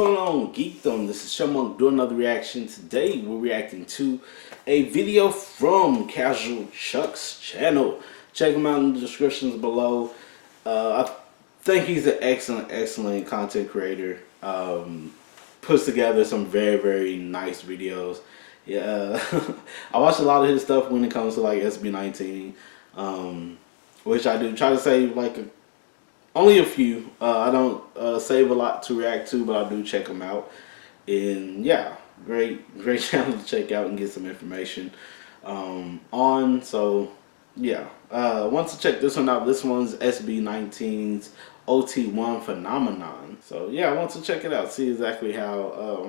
going on, Geekdom? This is Chipmunk doing another reaction. Today we're reacting to a video from Casual Chuck's channel. Check him out in the descriptions below. I think he's an excellent content creator. Puts together some very nice videos. Yeah, I watch a lot of his stuff when it comes to like SB19, which I do try to save like only a few. I don't save a lot to react to, but I do check them out. And yeah, great channel to check out and get some information on. So yeah, once to check this one out. This one's SB19's OT1 phenomenon. So yeah, I want to check it out, see exactly how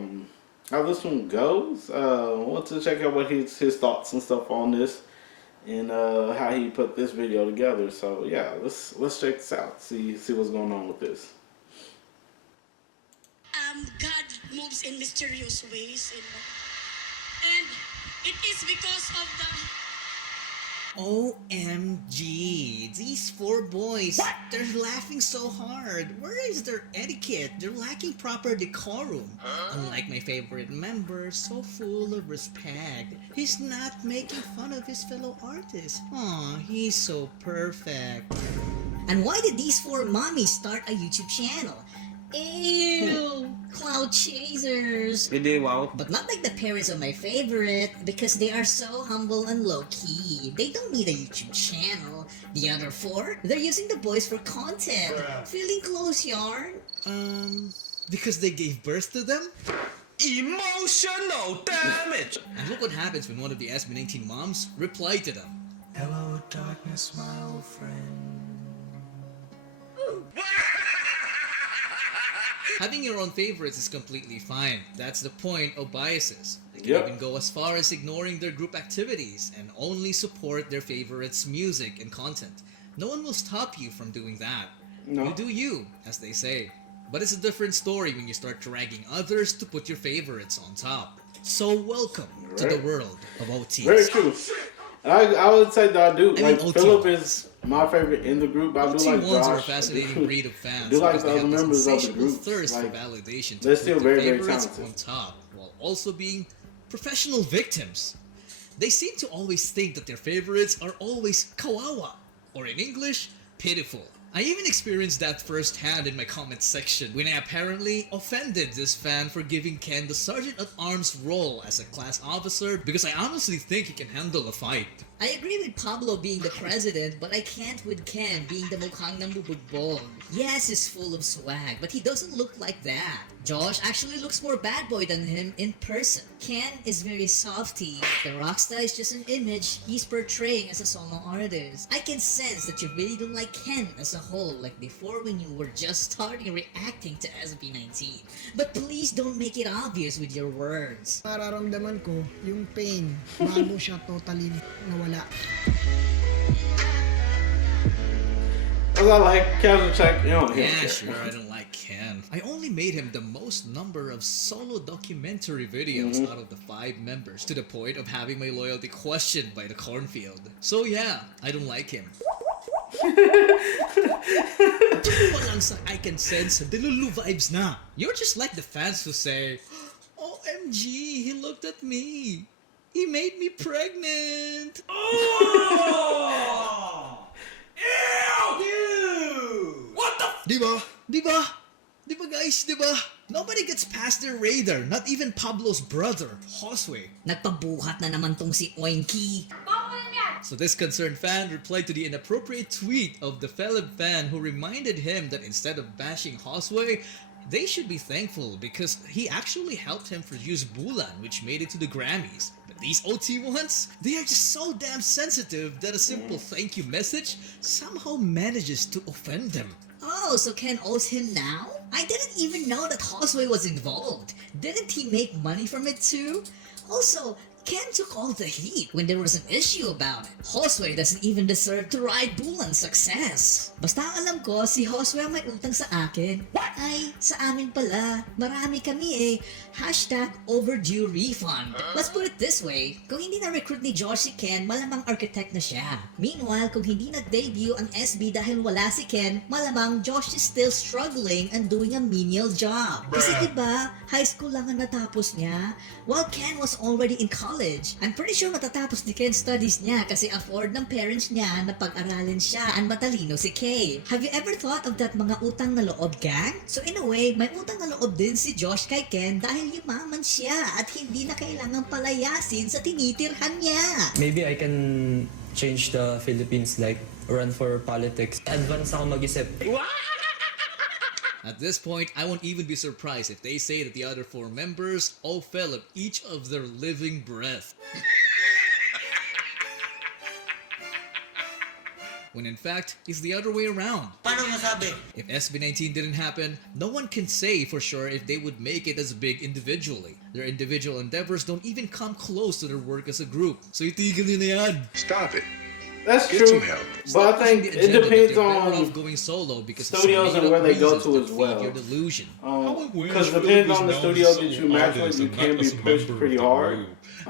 this one goes. I want to check out what his thoughts and stuff on this, and how he put this video together. So yeah, let's check this out. See what's going on with this. God moves in mysterious ways, and it is because of the OMG, these four boys, they're laughing so hard. Where is their etiquette? They're lacking proper decorum. Unlike my favorite member, so full of respect. He's not making fun of his fellow artists. Aw, he's so perfect. And why did these four mommies start a YouTube channel? Ew! Cloud chasers! Wow. But not like the parents of my favorite, because they are so humble and low-key. They don't need a YouTube channel. The other four, they're using the boys for content. Feeling close, Yarn? Because they gave birth to them? Emotional damage! And look what happens when one of the SB19 moms replied to them. Hello, darkness, my old friend. Having your own favorites is completely fine. That's the point of biases. They can Yep. even go as far as ignoring their group activities and only support their favorites' music and content. No one will stop you from doing that. No. You do you, as they say. But it's a different story when you start dragging others to put your favorites on top. So welcome to the world of OTs. Very true. I would say that I do. I Like mean, Philip OT1s. is my favorite in the group. I do like OT1s are a Josh. fascinating breed of fans. Do like because the they other have this members of the insatiable group. thirst Like, for validation to they're put still their very favorites talented. on top, while also being professional victims. They seem to always think that their favorites are always kawawa, or in English, pitiful. I even experienced that firsthand in my comment section when I apparently offended this fan for giving Ken the Sergeant-at-Arms role as a class officer because I honestly think he can handle a fight. I agree with Pablo being the president, but I can't with Ken being the mukhang nambubugbog. Yes, he's full of swag, but he doesn't look like that. Josh actually looks more bad boy than him in person. Ken is very softy. The rockstar is just an image he's portraying as a solo artist. I can sense that you really don't like Ken as a whole, like before when you were just starting reacting to SB19. But please don't make it obvious with your words. Nararamdaman ko yung pain bago siya totally nawala. Cause I like Casual Chuck. You know, Yeah, sure, I don't like Ken. I only made him the most number of solo documentary videos out of the 5 members, to the point of having my loyalty questioned by the cornfield. So yeah, I don't like him. Walang sa I can sense delulu vibes na. You're just like the fans who say, OMG, he looked at me. He made me pregnant. Oh! What the Diba? Diba guys, diba? Nobody gets past their radar, not even Pablo's brother, Josue. Nagpabuhat na naman tong si Oinky. So this concerned fan replied to the inappropriate tweet of the fellow fan who reminded him that instead of bashing Josue, they should be thankful because he actually helped him produce Bulan, which made it to the Grammys. But these OT1s, they are just so damn sensitive that a simple thank you message somehow manages to offend them. Oh, so Ken owes him now? I didn't even know that Josue was involved. Didn't he make money from it too? Also, Ken took all the heat when there was an issue about it. Josue doesn't even deserve to ride Bulan's success. Basta ang alam ko, si Josue ang may utang sa akin. Ay, sa amin pala. Marami kami eh. #overdue refund. Let's put it this way. Kung hindi na-recruit ni Josh si Ken, malamang architect na siya. Meanwhile, kung hindi nag-debut ang SB dahil wala si Ken, malamang Josh is still struggling and doing a menial job. Kasi diba, high school lang ang natapos niya, while Ken was already in college. I'm pretty sure matatapos ni Ken studies niya kasi afford ng parents niya na pag-aralin siya and matalino si Kay. Have you ever thought of that mga utang na loob gang? So in a way, may utang na loob din si Josh kay Ken dahil yumaman siya at hindi na kailangang palayasin sa tinitirhan niya. Maybe I can change the Philippines, like run for politics. Advance ako mag-isip. At this point, I won't even be surprised if they say that the other 4 members all fell of each of their living breath. When in fact, it's the other way around. Paano masabi? If SB19 didn't happen, no one can say for sure if they would make it as big individually. Their individual endeavors don't even come close to their work as a group. So itigil nyo na yan. Stop it. That's Get true. some help. But I think The it agenda that depends they're better on off going solo because studios of some and where they go reasons to as feed well. your delusion. Because depending on the studio that you match with, you can be pushed pretty hard.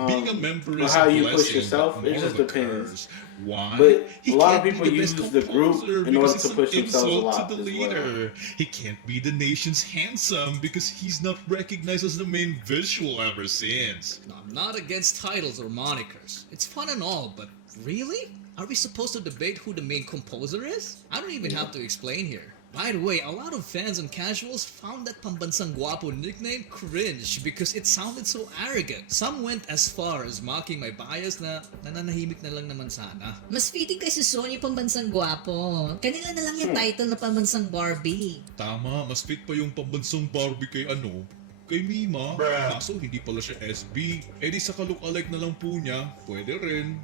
Being a member is how a you push blessing, yourself, but it more just of a depends. curse. Why? But He a lot of can't be people the use best the group composer in order because to it's push an themselves a insult lot to the as well. leader. He can't be the nation's handsome because he's not recognized as the main visual ever since. Now, I'm not against titles or monikers. It's fun and all, but really? Are we supposed to debate who the main composer is? I don't even have to explain here. By the way, a lot of fans and casuals found that Pambansang Guapo nickname cringe because it sounded so arrogant. Some went as far as mocking my bias na nananahimik na lang naman sana. Mas fitting kay si Sonya Pambansang Gwapo. Kanila na lang yung title na Pambansang Barbie. Tama, mas fit pa yung pambansang Barbie kay kay Mima. Kaso hindi pala siya SB. Eh di sa ka-look-alike na lang po niya, pwede rin.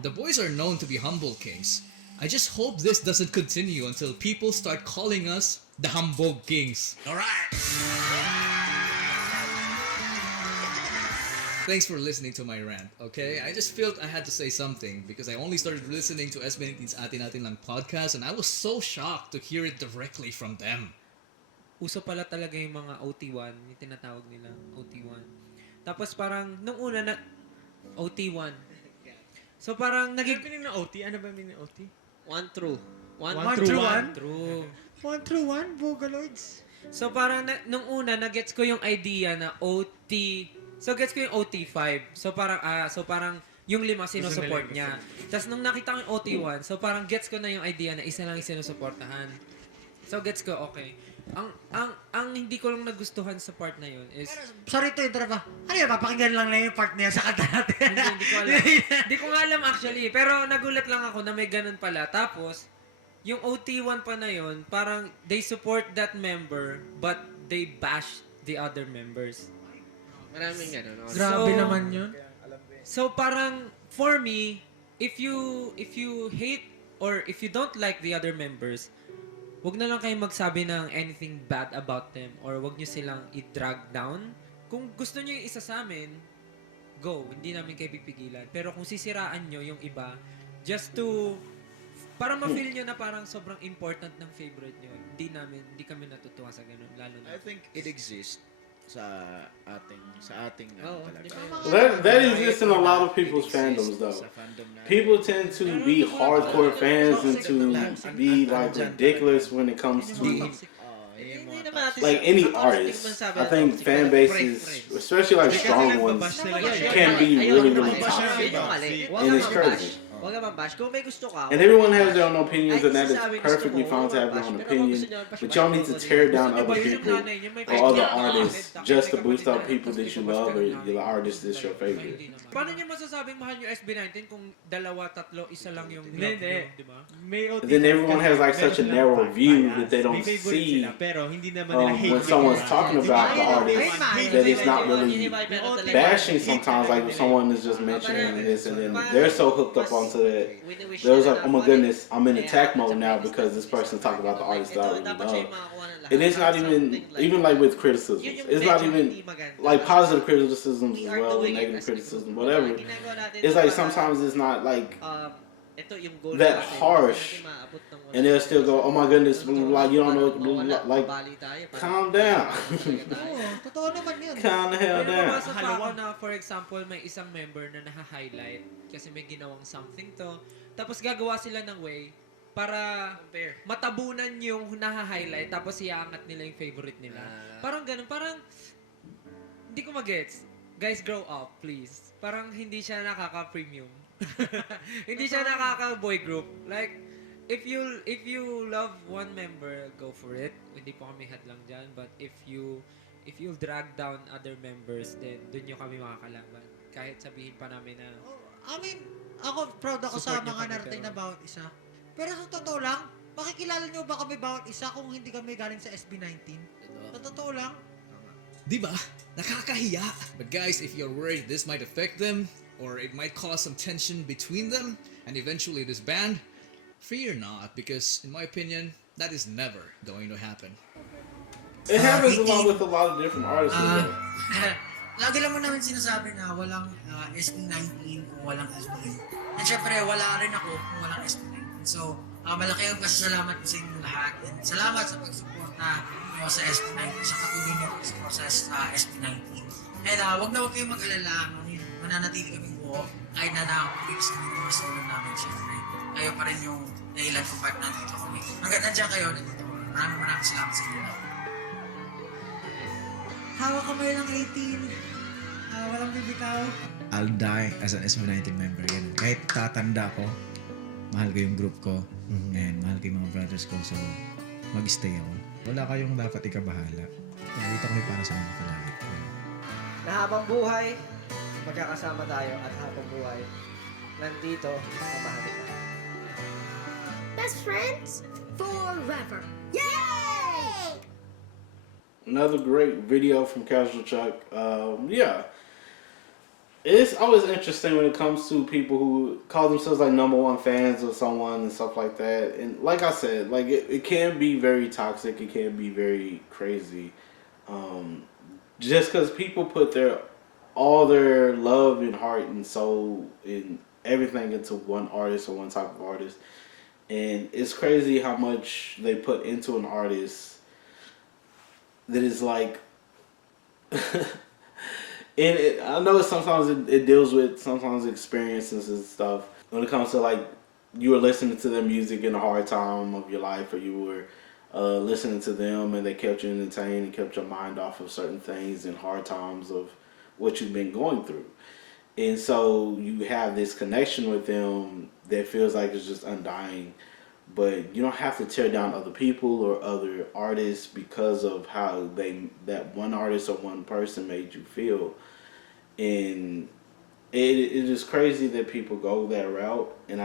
The boys are known to be humble kings. I just hope this doesn't continue until people start calling us the Hambog Kings. Alright! Thanks for listening to my rant, okay? I just felt I had to say something because I only started listening to SB19's Atin Atin Lang podcast and I was so shocked to hear it directly from them. Uso pala talaga yung mga OT1, yung tinatawag nilang OT1. Tapos parang, nung una na, OT1. So parang naging... Ano meaning ng OT? Ano ba meaning ng OT? One through. One through one? True. 1 through 1? Vocaloids? So parang nung una, nagets ko yung idea na OT... So gets ko yung OT5. So parang yung 5 sinusupport niya. Tapos nung nakita ko yung OT1, so parang gets ko na yung idea na isa lang yung sinusuportahan. So gets ko, okay. Ang hindi ko lang nagustuhan sa part na yun is... Sorry to interrupt. Ano yun? Papakinggan lang yung part niya sa kanta natin. Hindi ko alam. Hindi ko nga alam actually. Pero nagulat lang ako na may ganun pala. Tapos, yung OT1 pa na yun, parang they support that member but they bash the other members. Maraming gano'n. Grabe naman yun. So parang, for me, if you hate or if you don't like the other members, wag na lang kayong magsabi ng anything bad about them or wag nyo silang i-drag down. Kung gusto nyo yung isa sa amin, go. Hindi namin kayo pipigilan. Pero kung sisiraan nyo yung iba, just to, para ma-feel nyo na parang sobrang important ng favorite nyo, hindi kami natutuwa sa ganun. Lalo na. I think it exists sa ating That exists in a lot of people's fandoms though. People tend to be hardcore fans and to be like ridiculous when it comes to like any artist. I think fan bases, especially like strong ones, can be really toxic. And it's crazy. Huwag naman bash. Kung may gusto ka, And everyone has their own opinions, and that is perfectly fine to have your own opinion. But y'all need to tear down other people or other artists just to boost up people that you love or the artist that's your favorite. Paano nyo masasabing mahal nyo SB19 kung dalawa, tatlo, isa lang yung love Hindi. nyo, di ba? May OT. And then everyone has like such a narrow view that they don't see pero hindi naman nila hate. when someone's talking about the artist that it's not really bashing sometimes, like if someone is just mentioning this and then they're so hooked up on to that. There was like, oh my goodness, I'm in attack mode now because this person talked about the artist that I really love. And it's not even like with criticisms. It's not even like positive criticisms as well, negative criticism, whatever. It's like sometimes it's not like that harsh, and they'll still go, oh my goodness, like you don't know, like calm down. Totoo naman yun. Calm the hell May down. nababasa pa ako na, for example, may isang member na naha-highlight kasi may ginawang something to. Tapos gagawa sila ng way para matabunan yung naha-highlight tapos iaangat nila yung favorite nila. Parang ganun, parang hindi ko magets. Guys, grow up, please. Parang hindi siya nakaka-premium. Hindi siya nakaka-boy group. Like, if you love one member, go for it. Hindi po kami hadlang dyan. But if you drag down other members, then dun yung kami makakalaban. Kahit sabihin pa namin na... I mean, ako proud ako sa mga narating na bawat isa. Pero sa totoo lang, makikilala nyo ba kami bawat isa kung hindi kami galing sa SB19? Sa totoo lang. Diba? Nakakahiya. But guys, if you're worried this might affect them, or it might cause some tension between them, and eventually disband, fear not, because in my opinion, that is never going to happen. It happens along with a lot of different artists. Lagi lang mo namin sinasabi na walang SB19 kung walang SB. And syempre, wala rin ako kung walang SB19. So, malaki ang pasasalamat ko sa inyo lahat. And salamat sa pagsuporta nyo sa SB19, sa patuloy nyo sa SB19. And wag na huwag kayong mag-alala. Mananatili kami buo. Kahit na nakakapagpipis kami ng mga solo namin, syempre. Kayo pa rin yung dahilan kung bakit nandito kami. Hanggat nandiyan kayo, nandito kami. Maraming salamat sa inyo. Hawak kamay ng 18. Walang bibitaw. I'll die as an SB19 member. Yan. Kahit tatanda ko, mahal ko yung group ko. And mahal ko yung mga brothers ko. So, mag-stay ako. Wala kayong dapat ikabahala. Nandito kami para sa mga palagi. Na habang buhay, magkakasama tayo at habang buhay, nandito, mamahalin tayo. Best friends forever. Yay! Another great video from Casual Chuck. Yeah. It's always interesting when it comes to people who call themselves like #1 fans of someone and stuff like that. And like I said, like it can be very toxic. It can be very crazy. Just because people put all their love and heart and soul and everything into one artist or one type of artist. And it's crazy how much they put into an artist that is like... And I know sometimes it deals with sometimes experiences and stuff. When it comes to like you were listening to their music in a hard time of your life, or you were listening to them and they kept you entertained and kept your mind off of certain things in hard times of what you've been going through. And so you have this connection with them that feels like it's just undying. But you don't have to tear down other people or other artists because of how that one artist or one person made you feel. And it is crazy that people go that route. And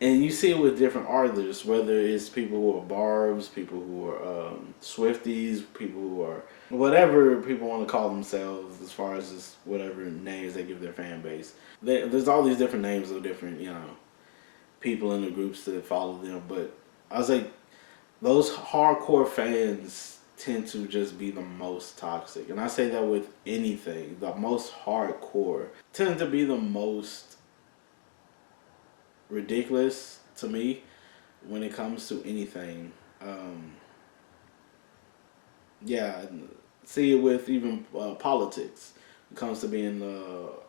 and you see it with different artists, whether it's people who are barbs, people who are Swifties, people who are whatever people want to call themselves, as far as just whatever names they give their fan base. There's all these different names of different, people in the groups that follow them. But I was like, those hardcore fans tend to just be the most toxic. And I say that with anything. The most hardcore tend to be the most ridiculous to me when it comes to anything. See it with even politics. It comes to being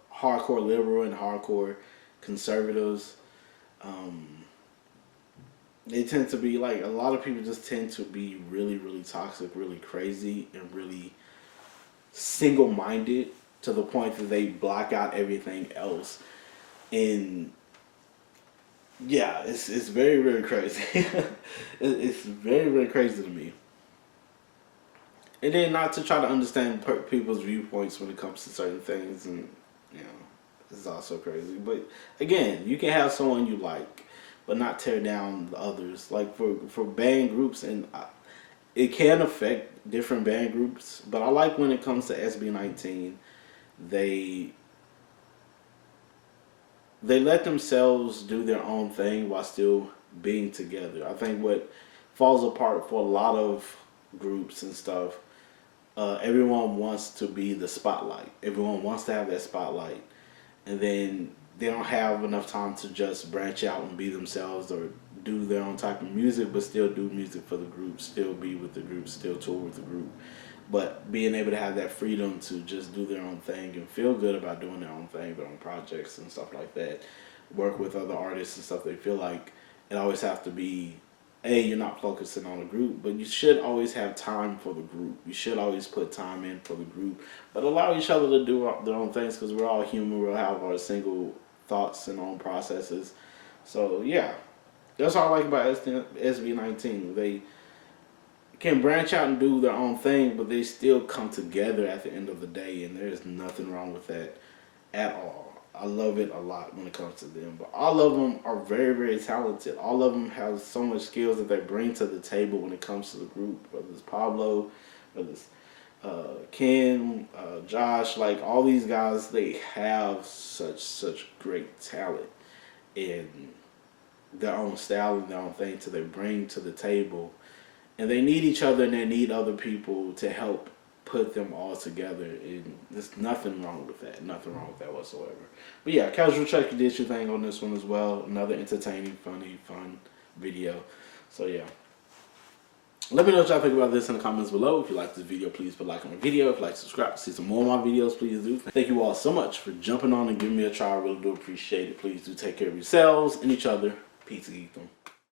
hardcore liberal and hardcore conservatives. They tend to be like, a lot of people just tend to be really, really toxic, really crazy, and really single-minded to the point that they block out everything else. And yeah, it's very, very crazy. It's very, very crazy to me. And then not to try to understand people's viewpoints when it comes to certain things, and it's also crazy. But again, you can have someone you like, but not tear down the others. Like for band groups, and it can affect different band groups. But I like when it comes to SB19, they they let themselves do their own thing while still being together. I think what falls apart for a lot of groups and stuff, everyone wants to be the spotlight. Everyone wants to have that spotlight, and then they don't have enough time to just branch out and be themselves or do their own type of music, but still do music for the group, still be with the group, still tour with the group. But being able to have that freedom to just do their own thing and feel good about doing their own thing, their own projects and stuff like that, work with other artists and stuff, they feel like it always have to be, you're not focusing on the group, but you should always have time for the group. You should always put time in for the group, but allow each other to do their own things, because we're all human. We'll have our single thoughts and own processes. So yeah, that's all I like about SB19. They can branch out and do their own thing, but they still come together at the end of the day, and there's nothing wrong with that at all. I love it a lot when it comes to them. But all of them are very, very talented. All of them have so much skills that they bring to the table when it comes to the group. Whether it's Pablo, whether it's Ken, Josh, like all these guys, they have such great talent and their own style and their own thing to they bring to the table. And they need each other, and they need other people to help put them all together. And there's nothing wrong with that. Nothing wrong with that whatsoever. But yeah, Casual Chuck, you did your thing on this one as well. Another entertaining, funny, fun video. So yeah. Let me know what y'all think about this in the comments below. If you like this video, please put a like on the video. If you like, subscribe to see some more of my videos, please do. Thank you all so much for jumping on and giving me a try. I really do appreciate it. Please do take care of yourselves and each other. Peace and eat them.